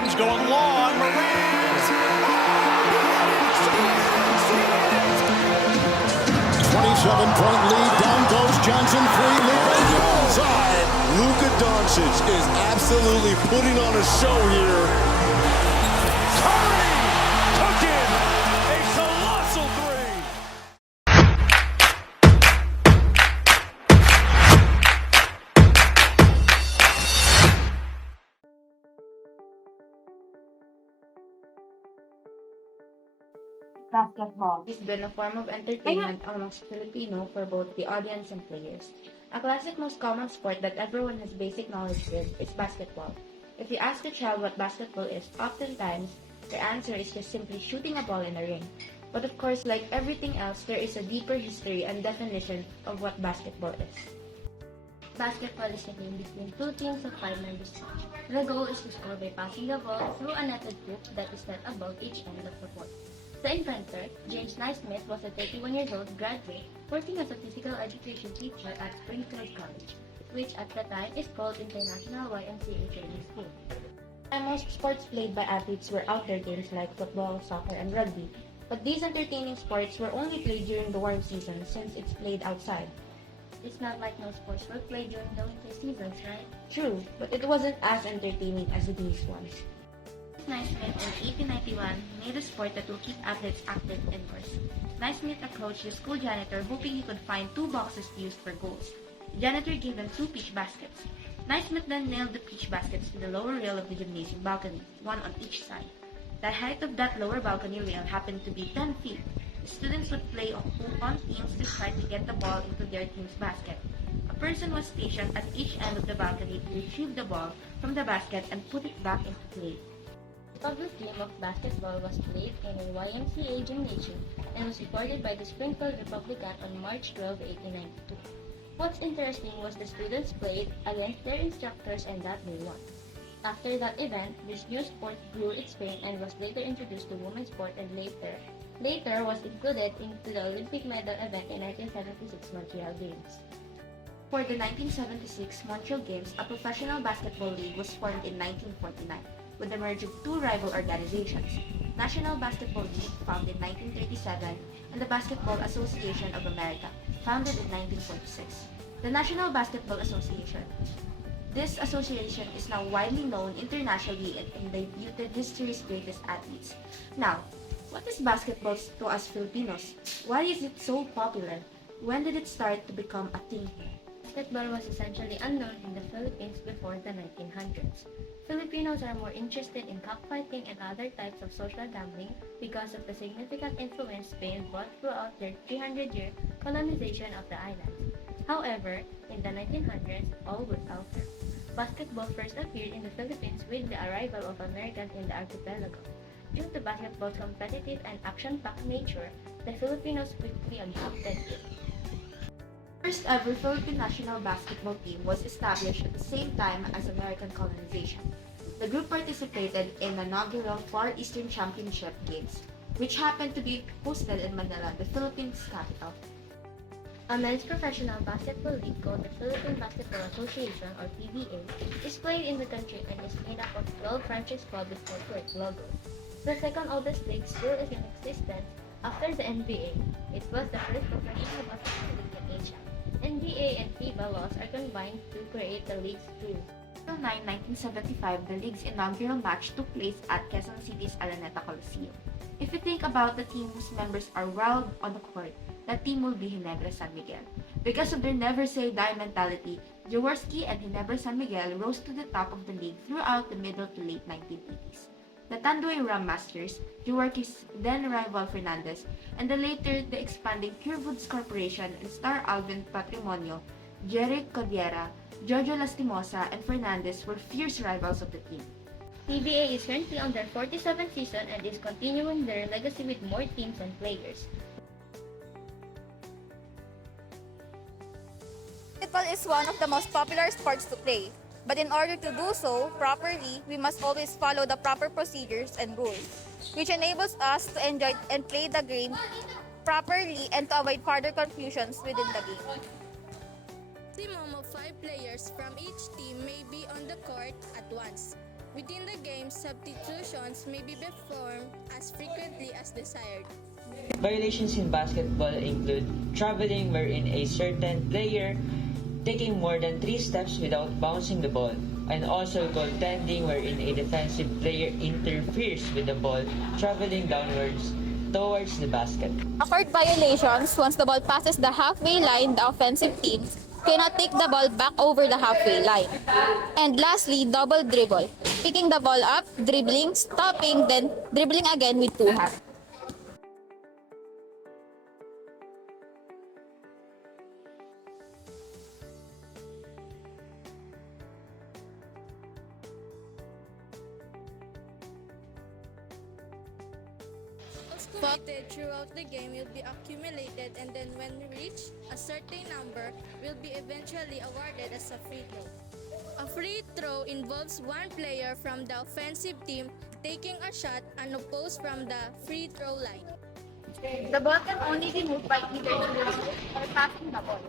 Adams going long. Marines. 27-point lead. Down goes Johnson. Free lead. Inside. Luka Doncic is absolutely putting on a show here. Curry cooking a colossal three. Basketball has been a form of entertainment amongst Filipino for both the audience and players. A classic most common sport that everyone has basic knowledge with is basketball. If you ask a child what basketball is, oftentimes their answer is just simply shooting a ball in a ring. But of course, like everything else, there is a deeper history and definition of what basketball is. Basketball is a game between two teams of 5 members each. The goal is to score by passing the ball through a netted hoop that is set above each end of the court. The inventor, James Naismith, was a 31-year-old graduate working as a physical education teacher at Springfield College, which at the time is called International YMCA Training School. And most sports played by athletes were outdoor games like football, soccer, and rugby. But these entertaining sports were only played during the warm season since it's played outside. It's not like no sports were played during the winter seasons, right? True, but it wasn't as entertaining as these ones. Naismith in 1891 made a sport that will keep athletes active indoors. Naismith approached the school janitor hoping he could find 2 boxes to use for goals. The janitor gave him 2 peach baskets. Naismith then nailed the peach baskets to the lower rail of the gymnasium balcony, one on each side. The height of that lower balcony rail happened to be 10 feet. The students would play on teams to try to get the ball into their team's basket. A person was stationed at each end of the balcony to retrieve the ball from the basket and put it back into play. The public game of basketball was played in a YMCA gymnasium and was recorded by the Springfield Republican on March 12, 1892. What's interesting was the students played against their instructors and that they won. After that event, this new sport grew its fame and was later introduced to women's sport and later was included into the Olympic medal event in 1976 Montreal Games. For the 1976 Montreal Games, a professional basketball league was formed in 1949 with the merge of 2 rival organizations, National Basketball League, founded in 1937, and the Basketball Association of America, founded in 1946. The National Basketball Association. This association is now widely known internationally and debuted history's greatest athletes. Now, what is basketball to us Filipinos? Why is it so popular? When did it start to become a thing? Basketball was essentially unknown in the Philippines before the 1900s. Filipinos are more interested in cockfighting and other types of social gambling because of the significant influence Spain brought throughout their 300-year colonization of the island. However, in the 1900s, all was altered. Basketball first appeared in the Philippines with the arrival of Americans in the archipelago. Due to basketball's competitive and action-packed nature, the Filipinos quickly adopted it. First ever Philippine national basketball team was established at the same time as American colonization. The group participated in the inaugural Far Eastern Championship Games, which happened to be hosted in Manila, the Philippines capital. A men's professional basketball league called the Philippine Basketball Association, or PBA, is played in the country and is made up of 12 franchise clubs with corporate logos. The second oldest league still is in existence after the NBA. It was the first professional basketball league in Asia. NBA and FIBA laws are combined to create the league's rules. April 9, 1975, the league's inaugural match took place at Quezon City's Araneta Coliseum. If you think about the team whose members are wild on the court, that team will be Ginebra San Miguel. Because of their never say die mentality, Jaworski and Ginebra San Miguel rose to the top of the league throughout the middle to late 1980s. The Tanduay Ram Masters, Jaworski's then rival Fernandez, and the later the expanding Purewoods Corporation and Star Alvin Patrimonio, Jerry Codiera, Jojo Lastimosa, and Fernandez were fierce rivals of the team. PBA is currently on their 47th season and is continuing their legacy with more teams and players. Basketball is one of the most popular sports to play, but in order to do so properly, we must always follow the proper procedures and rules, which enables us to enjoy and play the game properly and to avoid further confusions within the game. Maximum of 5 players from each team may be on the court at once. Within the game, substitutions may be performed as frequently as desired. Violations in basketball include traveling wherein a certain player taking more than 3 steps without bouncing the ball, and also goaltending wherein a defensive player interferes with the ball traveling downwards towards the basket. Court violations, once the ball passes the halfway line, the offensive team cannot take the ball back over the halfway line. And lastly, double dribble. Picking the ball up, dribbling, stopping, then dribbling again with two hands. Committed throughout the game will be accumulated, and then when reached, a certain number will be eventually awarded as a free throw. A free throw involves one player from the offensive team taking a shot unopposed from the free throw line. The ball can only be moved by either shooting or passing the ball.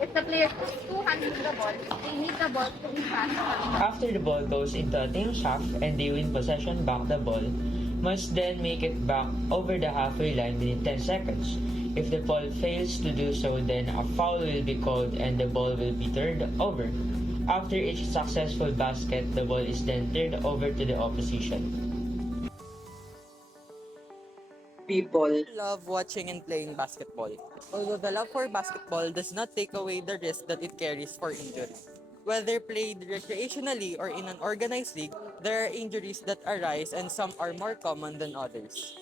If the player puts two hands on the ball, they need the ball to be passed. After the ball goes into a team shaft and they win possession back, the ball must then make it back over the halfway line within 10 seconds. If the ball fails to do so, then a foul will be called and the ball will be turned over. After each successful basket, the ball is then turned over to the opposition. People love watching and playing basketball. Although the love for basketball does not take away the risk that it carries for injury. Whether played recreationally or in an organized league, there are injuries that arise and some are more common than others.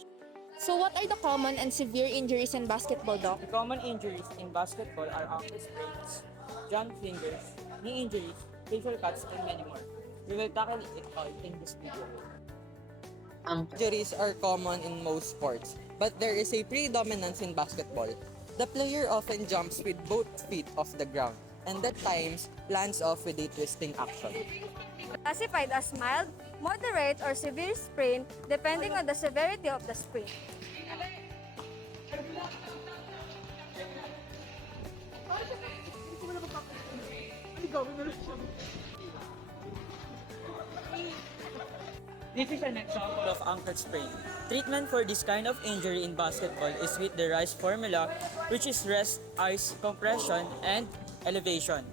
So what are the common and severe injuries in basketball, Doc? The common injuries in basketball are ankle sprains, jammed fingers, knee injuries, facial cuts, and many more. We will tackle it all in this video. Injuries are common in most sports, but there is a predominance in basketball. The player often jumps with both feet off the ground, and at times lands off with a twisting action. Classified as mild, moderate, or severe sprain depending on the severity of the sprain. This is an example of ankle sprain. Treatment for this kind of injury in basketball is with the RICE formula, which is rest, ice, compression, and elevation.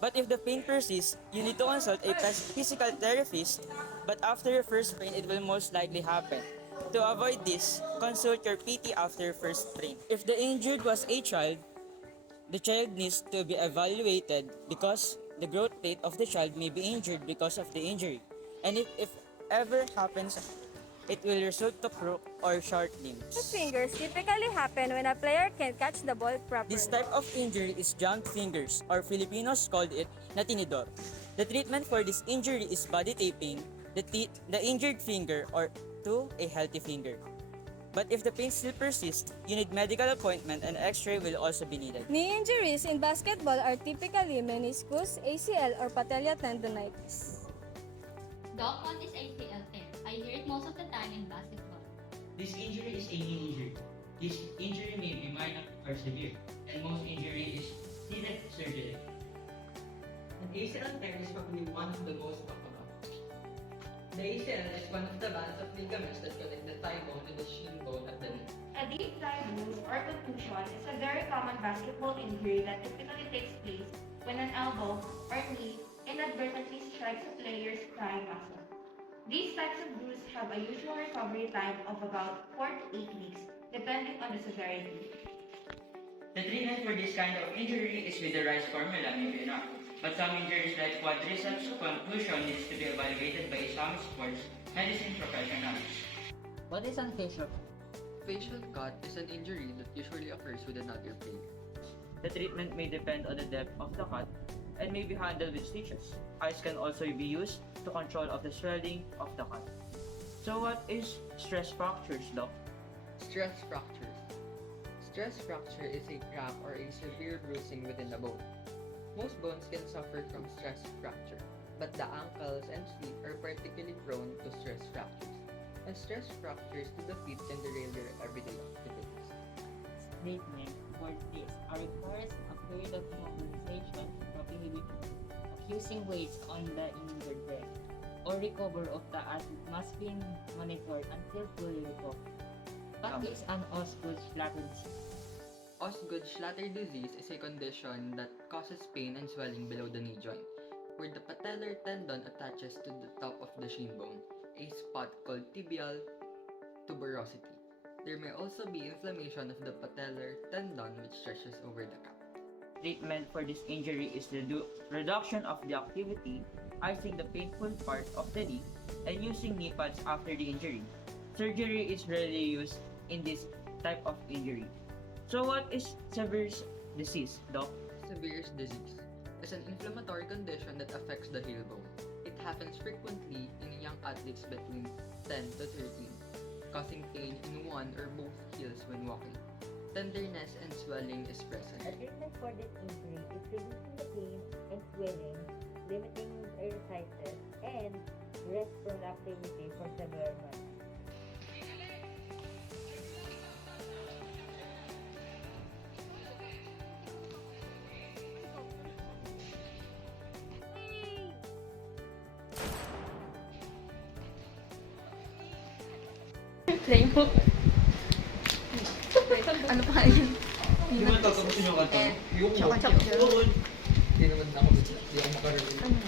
But if the pain persists, you need to consult a physical therapist, but after your first sprain, it will most likely happen. To avoid this, consult your PT after your first sprain. If the injured was a child, the child needs to be evaluated because the growth rate of the child may be injured because of the injury. And if ever happens, it will result to crook or short limbs. Fingers typically happen when a player can't catch the ball properly. This type of injury is jammed fingers, or Filipinos called it natinidor. The treatment for this injury is body taping the injured finger or to a healthy finger. But if the pain still persists, you need medical appointment and x-ray will also be needed. Knee injuries in basketball are typically meniscus, ACL, or patella tendonitis. Doc, what is ACL tear? I hear it most of the time in basketball. This injury is a knee injury. This injury may be minor or severe, and most injury is needed surgery. An ACL tear is probably one of the most talked about. The ACL is one of the bands of ligaments that connect the thigh bone and the shin bone at the knee. A deep thigh bruise or contusion is a very common basketball injury that typically takes place when an elbow or knee inadvertently strikes a player's thigh muscle. These types of bruises have a usual recovery time of about 4 to 8 weeks, depending on the severity. The treatment for this kind of injury is with the RICE formula, maybe enough. But some injuries like quadriceps conclusion needs to be evaluated by some sports medicine professionals. What is an facial? Facial cut is an injury that usually occurs with another player. The treatment may depend on the depth of the cut and may be handled with stitches. Ice can also be used to control of the swelling of the cut. So what is stress fractures, Doc? Stress fractures. Stress fracture is a crack or a severe bruising within the bone. Most bones can suffer from stress fracture, but the ankles and feet are particularly prone to stress fractures. And stress fractures to the feet can derail your everyday activities. Treatment for this requires a period of immobilization, prohibition of using weights on the injured leg or recover of the athlete must be monitored until fully recovered. What is an Osgood-Schlatter disease? Osgood-Schlatter disease is a condition that causes pain and swelling below the knee joint, where the patellar tendon attaches to the top of the shin bone, a spot called tibial tuberosity. There may also be inflammation of the patellar tendon which stretches over the calf. Treatment for this injury is the reduction of the activity, icing the painful part of the knee, and using knee pads after the injury. Surgery is rarely used in this type of injury. So what is Sever's disease, Doc? Sever's disease is an inflammatory condition that affects the heel bone. It happens frequently in young athletes between 10 to 13, causing pain in one or both heels when walking. Tenderness and swelling is present. A treatment for this injury is reducing the pain and swelling, limiting exercises, and rest from activity for several months. Play mo. Ano pa yun? Hindi mo natatapusin yung kanta. Choco-choco. Hindi naman ako makarelate.